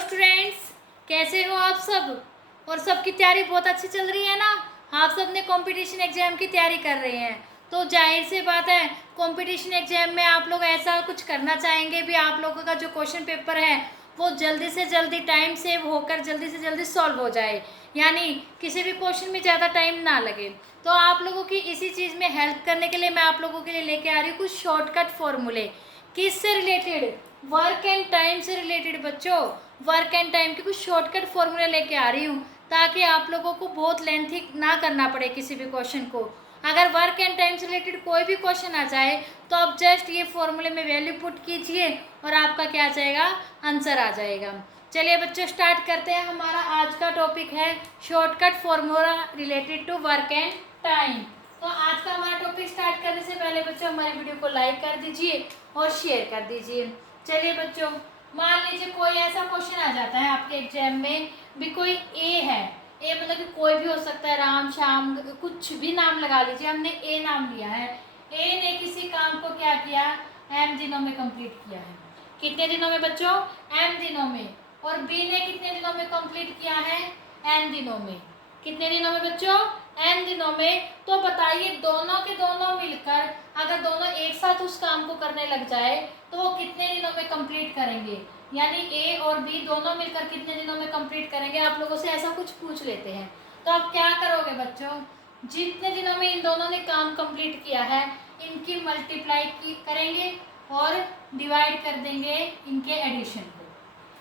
Students, कैसे हो आप सब। और सबकी तैयारी बहुत अच्छी चल रही है ना। आप सब ने कंपटीशन एग्जाम की तैयारी कर रहे हैं, तो जाहिर सी बात है कंपटीशन एग्जाम में आप लोग ऐसा कुछ करना चाहेंगे भी आप लोगों का जो क्वेश्चन पेपर है वो जल्दी से जल्दी टाइम सेव होकर जल्दी से जल्दी सॉल्व हो जाए, यानी किसी भी क्वेश्चन में ज़्यादा टाइम ना लगे। तो आप लोगों की इसी चीज़ में हेल्प करने के लिए मैं आप लोगों के लिए लेके आ रही हूँ कुछ शॉर्टकट फॉर्मूले। किससे रिलेटेड? वर्क एंड टाइम से रिलेटेड बच्चों। वर्क एंड टाइम के कुछ शॉर्टकट फॉर्मूले लेके आ रही हूँ ताकि आप लोगों को बहुत लेंथी ना करना पड़े किसी भी क्वेश्चन को। अगर वर्क एंड टाइम से रिलेटेड कोई भी क्वेश्चन आ जाए तो आप जस्ट ये फॉर्मूले में वैल्यू पुट कीजिए और आपका क्या आ जाएगा, आंसर आ जाएगा। चलिए बच्चों स्टार्ट करते हैं। हमारा आज का टॉपिक है shortcut formula related to work and time. तो आज का हमारा टॉपिक स्टार्ट करने से पहले बच्चों हमारी वीडियो को लाइक कर दीजिए और शेयर कर दीजिए। चलिए बच्चों, मान लीजिए कोई ऐसा क्वेश्चन आ जाता है आपके एग्जाम में भी, कोई ए है। ए मतलब कि कोई भी हो सकता है, राम श्याम कुछ भी नाम लगा लीजिए, हमने ए नाम लिया है। ए ने किसी काम को क्या किया, एम दिनों में कंप्लीट किया है। कितने दिनों में बच्चों? एम दिनों में। और बी ने कितने दिनों में कंप्लीट किया है? एन दिनों में। कितने दिनों में बच्चों? एन दिनों में। तो बताइए दोनों के दोनों मिलकर अगर दोनों एक साथ उस काम को करने लग जाए तो वो कितने दिनों में कंप्लीट करेंगे, यानी ए और बी दोनों मिलकर कितने दिनों में कंप्लीट करेंगे। आप लोगों से ऐसा कुछ पूछ लेते हैं तो आप क्या करोगे बच्चों, जितने दिनों में इन दोनों ने काम कंप्लीट किया है इनकी मल्टीप्लाई करेंगे और डिवाइड कर देंगे इनके एडिशन को,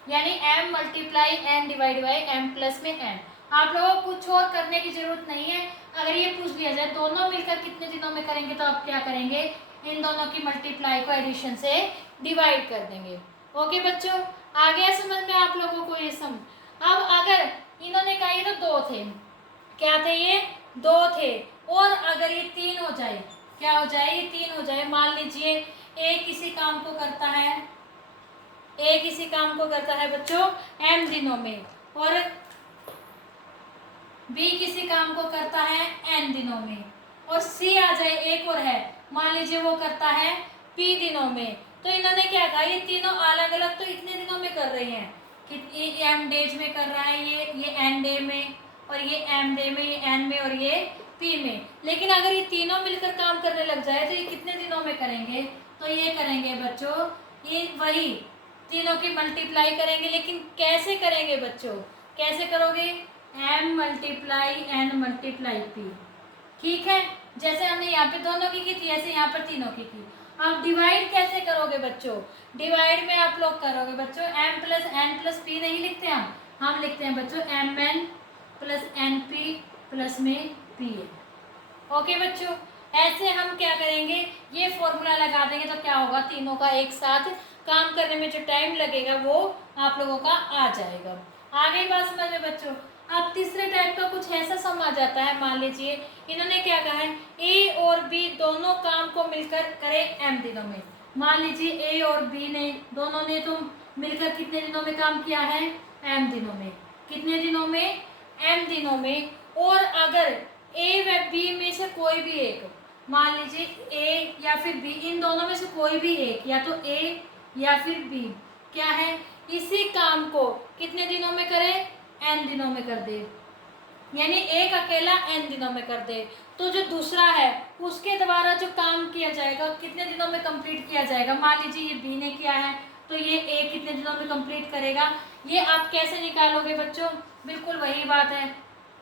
यानी m multiply n divide by m plus में n। आप लोगों को कुछ और करने की जरूरत नहीं है। अगर ये पूछ लिया जाए दोनों मिलकर कितने दिनों में करेंगे तो आप क्या करेंगे, इन दोनों की मल्टीप्लाई को एडिशन से डिवाइड कर देंगे। ओके बच्चों, आ गया समझ में आप लोगों को ये सम। अब अगर इन्होंने कहा ये तो दो थे, क्या थे ये? दो थे। और अगर ये तीन हो जाए, क्या हो जाए? ये तीन हो जाए। मान लीजिए ए किसी काम को करता है, ए किसी काम को करता है बच्चों m दिनों में, और बी किसी काम को करता है n दिनों में, और सी आ जाए एक और है, मान लीजिए वो करता है p दिनों में। तो इन्होंने क्या कहा, ये तीनों अलग अलग तो इतने दिनों में कर रहे हैं कि ये m डेज में कर रहा है, ये n डे में, और ये m डे में, ये n में, और ये p में। लेकिन अगर ये तीनों मिलकर काम करने लग जाए तो ये कितने दिनों में करेंगे? तो ये करेंगे बच्चों, ये वही तीनों की मल्टीप्लाई करेंगे। लेकिन कैसे करेंगे बच्चों? कैसे करोगे? m multiply n multiply p। ठीक है, जैसे हमने यहाँ पे दोनों की थी ऐसे यहाँ पर तीनों की। अब डिवाइड कैसे करोगे बच्चों? डिवाइड में आप लोग करोगे बच्चों m plus n plus p नहीं लिखते हम लिखते हैं बच्चों mn प्लस np प्लस में p। ओके बच्चों, ऐसे हम क्या करेंगे, ये फॉर्मूला लगा देंगे तो क्या होगा, तीनों का एक साथ काम करने में जो टाइम लगेगा वो आप लोगों का आ जाएगा। आ गई बात समझ में बच्चों? अब तीसरे टाइप का कुछ ऐसा सम आ जाता है। मान लीजिए इन्होंने क्या कहा है, ए और बी दोनों काम को मिलकर करें m दिनों में। मान लीजिए ए और बी ने दोनों ने तो मिलकर कितने दिनों में काम किया है? m दिनों में। कितने दिनों में? m दिनों में। और अगर ए व बी में से कोई भी एक, मान लीजिए ए या फिर बी, इन दोनों में से कोई भी एक, या तो ए या फिर बी क्या है, इसी काम को कितने दिनों में करें? n दिनों में कर दे, यानी एक अकेला n दिनों में कर दे, तो जो दूसरा है उसके द्वारा जो काम किया जाएगा कितने दिनों में कंप्लीट किया जाएगा। मान लीजिए ये बी ने किया है तो ये ए कितने दिनों में कंप्लीट करेगा। ये आप कैसे निकालोगे बच्चों? बिल्कुल वही बात है,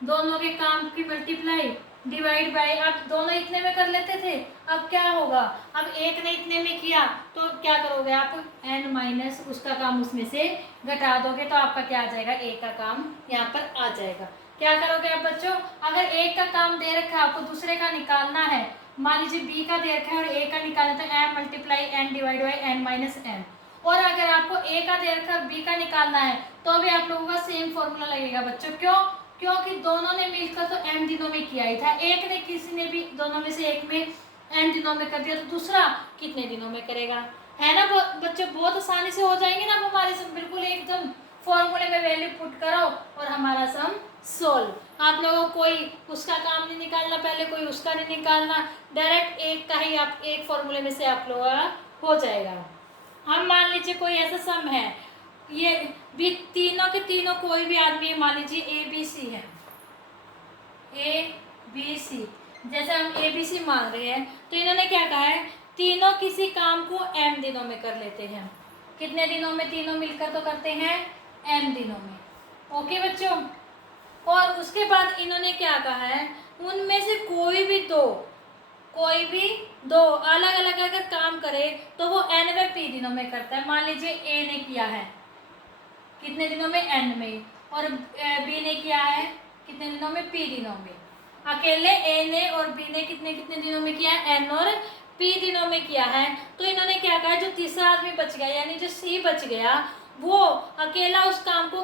दोनों के काम की मल्टीप्लाई डिवाइड बाय। आप दोनों इतने में कर लेते थे, अब क्या होगा, अब एक ने इतने में किया तो क्या करोगे आप, n माइनस उसका काम उसमें से घटा दोगे तो आपका क्या आ जाएगा, ए का काम यहाँ पर आ जाएगा। क्या करोगे आप बच्चों, अगर एक का काम दे रखा है आपको दूसरे का निकालना है, मान लीजिए बी का दे रखा है और ए का निकालना है तो m multiply n divide by n minus n। और अगर आपको ए का दे रखा है बी का निकालना है तो भी आप लोगों का सेम फॉर्मूला लगेगा बच्चों। क्यों? क्योंकि दोनों ने मिलकर तो m दिनों में किया ही था, एक ने किसी ने भी दोनों में से एक में n दिनों में कर दिया तो दूसरा कितने दिनों में करेगा, है ना बच्चों? बहुत आसानी से हो जाएंगे ना हमारे सम, बिल्कुल एकदम फॉर्मूले में वैल्यू पुट करो और हमारा सम सोल्व। आप लोगों को कोई उसका काम नहीं निकालना, पहले कोई उसका नहीं निकालना, डायरेक्ट एक का ही आप एक फॉर्मूले में से आप लोगों का हो जाएगा। हम मान लीजिए कोई ऐसा सम है, ये भी तीनों के तीनों कोई भी आदमी, मान लीजिए ए बी सी है, ए बी सी, जैसे हम ए बी सी मान रहे हैं, तो इन्होंने क्या कहा है, तीनों किसी काम को एम दिनों में कर लेते हैं। कितने दिनों में? तीनों मिलकर तो करते हैं एम दिनों में। ओके बच्चों, और उसके बाद इन्होंने क्या कहा है, उनमें से कोई भी दो अलग अलग अगर काम करे तो वो एन व पी दिनों में करता है। मान लीजिए ए ने किया है कितने दिनों में? एन में, और बी ने किया है कितने दिनों में? पी दिनों में। अकेले ए ने और बी ने कितने कितने दिनों में किया है? एन और पी दिनों में किया है। तो इन्होंने क्या कहा, जो तीसरा आदमी बच गया यानी जो सी बच गया, वो अकेला उस काम को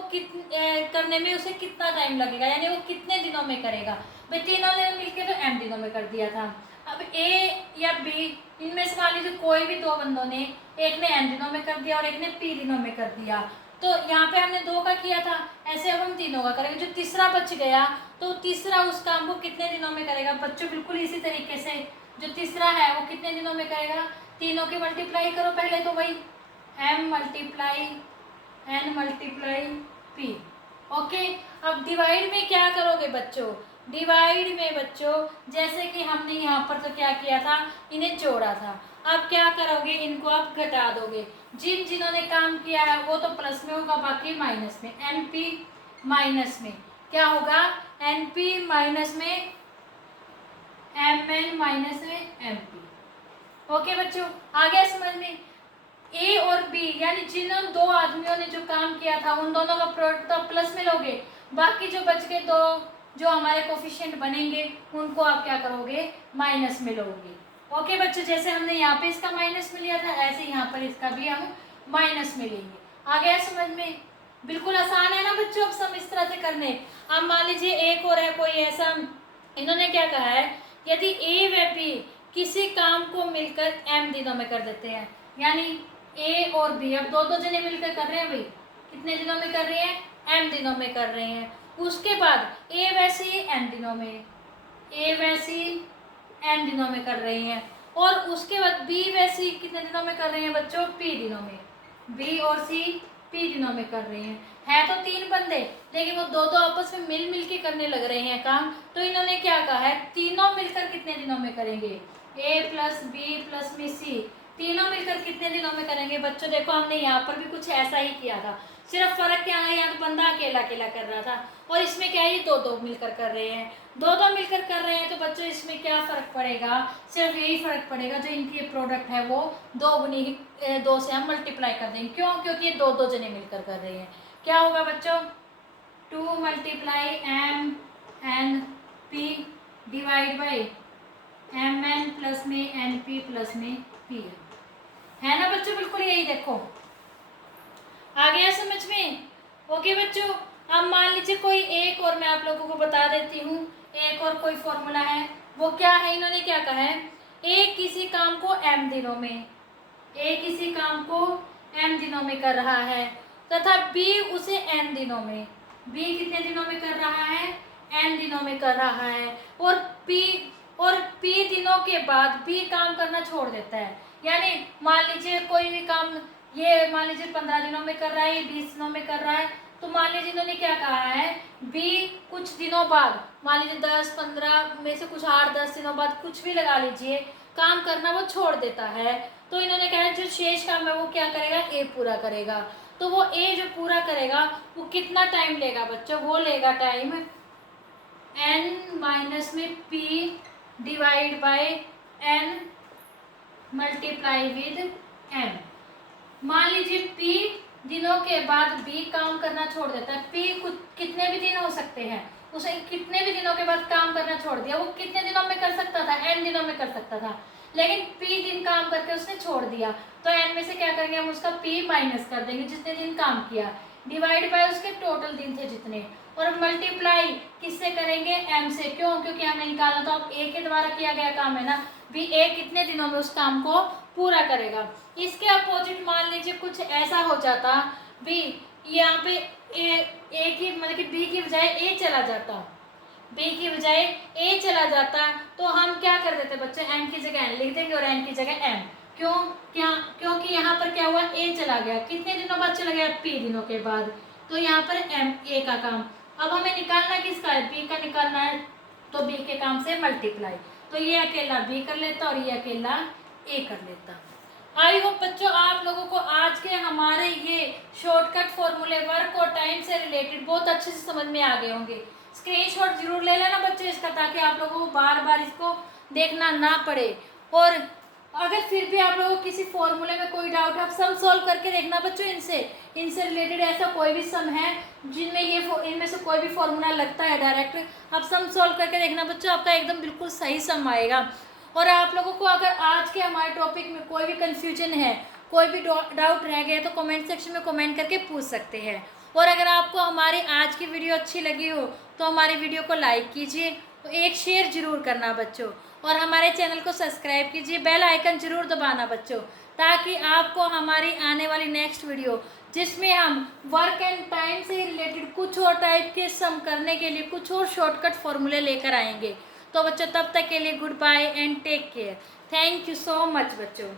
करने में उसे कितना टाइम लगेगा, यानी वो कितने दिनों में करेगा। भाई तीनों ने मिलकर तो एम दिनों में कर दिया था। अब ए या बी, इनमें से मान लीजिए कोई भी दो बंदों ने, एक ने एम दिनों में कर दिया और एक ने पी दिनों में कर दिया, तो यहाँ पे हमने दो का किया था, ऐसे अब हम तीनों का करेंगे। जो तीसरा बच गया तो तीसरा उस काम को कितने दिनों में करेगा? बच्चों बिल्कुल इसी तरीके से जो तीसरा है वो कितने दिनों में करेगा? तीनों की मल्टीप्लाई करो पहले, तो वही M multiply N multiply P. Okay, अब डिवाइड में क्या करोगे बच्चों? डिवाइड में बच्चों जैसे कि हमने यहाँ पर तो क्या किया था, इन्हें जोड़ा था। अब क्या करोगे, इनको आप घटा दोगे। जिन्होंने काम किया है वो तो प्लस में होगा, बाकी माइनस में। एन पी माइनस में क्या होगा? एन पी माइनस में एम एन माइनस में एम पी। ओके बच्चों, आ गया समझ में? ए और बी यानी जिन दो आदमियों ने जो काम किया था उन दोनों का प्रोडक्ट तो प्लस में लोगे, बाकी जो बच गए दो जो हमारे कोफिशिएंट बनेंगे उनको आप क्या करोगे? माइनस में लोगे। ओके बच्चों, जैसे हमने यहाँ पे इसका माइनस में लिया था, ऐसे यहाँ पर इसका भी हम माइनस में लेंगे। आ गया समझ में? बिल्कुल आसान है ना बच्चों, अब सब इस तरह से करने। अब मान लीजिए एक और है कोई ऐसा, इन्होंने क्या कहा है, यदि ए व बी किसी काम को मिलकर एम दिनों में कर देते हैं, यानी ए और बी अब दो जने मिलकर कर रहे हैं, भाई कितने दिनों में कर रहे हैं? एम दिनों में कर रहे हैं। उसके बाद ए वैसे ही एन दिनों में, ए वैसे ही एन दिनों में कर रहे हैं, और उसके बाद बी वैसे ही कितने दिनों में कर रहे हैं बच्चों? पी दिनों में। बी और सी पी दिनों में कर रहे हैं। है तो तीन बंदे, लेकिन वो दो आपस में मिल के करने लग रहे हैं काम, तो इन्होंने क्या कहा है, तीनों मिलकर कितने दिनों में करेंगे? ए प्लस बी प्लस में सी, तीनों मिलकर कितने दिनों में करेंगे बच्चों? देखो हमने यहाँ पर भी कुछ ऐसा ही किया था, सिर्फ फर्क क्या है, यहाँ तो बंदा अकेला अकेला कर रहा था, और इसमें क्या है, ये दो मिलकर कर रहे हैं। दो मिलकर कर रहे हैं, तो बच्चों इसमें क्या फर्क पड़ेगा? सिर्फ यही फर्क पड़ेगा, जो इनकी प्रोडक्ट है वो दो गुनी दो से हम मल्टीप्लाई कर देंगे। क्यों? क्योंकि ये दो जने मिलकर कर रहे हैं। क्या होगा बच्चों? 2 multiply M N P divide by M N plus M N P plus M P, है ना बच्चों? बिल्कुल यही देखो, आ गया समझ में? ओके बच्चों, अब मान लीजिए कोई एक और मैं आप लोगों को बता देती हूँ, एक और कोई फॉर्मूला है, वो क्या है, इन्होंने क्या कहा है, ए किसी काम को एम दिनों में, ए किसी काम को एम दिनों में कर रहा है, तथा बी उसे एन दिनों में, बी कितने दिनों में कर रहा है? एन दिनों में कर रहा है, और पी दिनों के बाद बी काम करना छोड़ देता है। यानी मान लीजिए कोई भी काम, ये मान लीजिए 15 दिनों में कर रहा है, ये 20 दिनों में कर रहा है, तो मान लीजिए इन्होंने क्या कहा है, बी कुछ दिनों बाद, मान लीजिए 10-15 में से कुछ 8-10 दिनों बाद कुछ भी लगा लीजिए, काम करना वो छोड़ देता है, तो इन्होंने कहा जो शेष काम है वो क्या करेगा? ए पूरा करेगा। तो वो ए जो पूरा करेगा वो कितना टाइम लेगा बच्चों? वो लेगा time N minus M P divide by N multiply with M. मान लीजिए पी दिनों के बाद बी काम करना छोड़ देता है, पी कुछ कितने भी दिन हो सकते हैं, उसे कितने भी दिनों के बाद काम करना छोड़ दिया, वो कितने दिनों में कर सकता था? एन दिनों में कर सकता था, लेकिन पी दिन काम करके उसने छोड़ दिया, तो एन में से क्या करेंगे हम? उसका पी माइनस कर देंगे जितने दिन काम किया, डिवाइड बाय उसके टोटल दिन थे जितने, और मल्टीप्लाई किससे करेंगे? एम से। क्यों? क्योंकि हमने निकाला तो अब ए के द्वारा किया गया काम है ना, भी ए कितने दिनों में उस काम को पूरा करेगा। इसके अपोजिट मान लीजिए कुछ ऐसा हो जाता, बी यहाँ पे ए की मतलब कि बी की बजाय ए चला जाता, बी की बजाय ए चला जाता, तो हम क्या कर देते बच्चे? एम की जगह एन लिख देंगे और एन की जगह एम, क्यों? क्या? क्योंकि यहाँ पर क्या हुआ, ए चला गया, कितने दिनों बाद चला गया, पी दिनों के बाद, तो यहाँ पर एम ए का काम। अब हमें निकालना किसका है, बी का निकालना है, तो बी के काम से मल्टीप्लाई, तो ये अकेला बी कर लेता और ये अकेला ए कर लेता। आई होप बच्चों आप लोगों को आज के हमारे ये शॉर्टकट फॉर्मूले वर्क और टाइम से रिलेटेड बहुत अच्छे से समझ में आ गए होंगे। स्क्रीनशॉट जरूर ले लेना बच्चों इसका, ताकि आप लोगों को बार बार इसको देखना ना पड़े। और अगर फिर भी आप लोगों को किसी फॉर्मूले में कोई डाउट है, आप सम सॉल्व करके देखना बच्चों, इनसे रिलेटेड ऐसा कोई भी सम है जिनमें इनमें से कोई भी फॉर्मूला लगता है डायरेक्ट, आप सम सॉल्व करके देखना बच्चों, आपका एकदम बिल्कुल सही सम आएगा। और आप लोगों को अगर आज के हमारे टॉपिक में कोई भी कंफ्यूजन है, कोई भी डाउट रह गया, तो कमेंट सेक्शन में कमेंट करके पूछ सकते हैं। और अगर आपको हमारी आज की वीडियो अच्छी लगी हो तो हमारी वीडियो को लाइक कीजिए, तो एक शेयर जरूर करना बच्चों, और हमारे चैनल को सब्सक्राइब कीजिए, बेल आइकन जरूर दबाना बच्चों, ताकि आपको हमारी आने वाली नेक्स्ट वीडियो जिसमें हम वर्क एंड टाइम से रिलेटेड कुछ और टाइप के सम करने के लिए कुछ और शॉर्टकट फॉर्मूले लेकर आएंगे। तो बच्चों तब तक के लिए good bye and take care. Thank you so much बच्चों।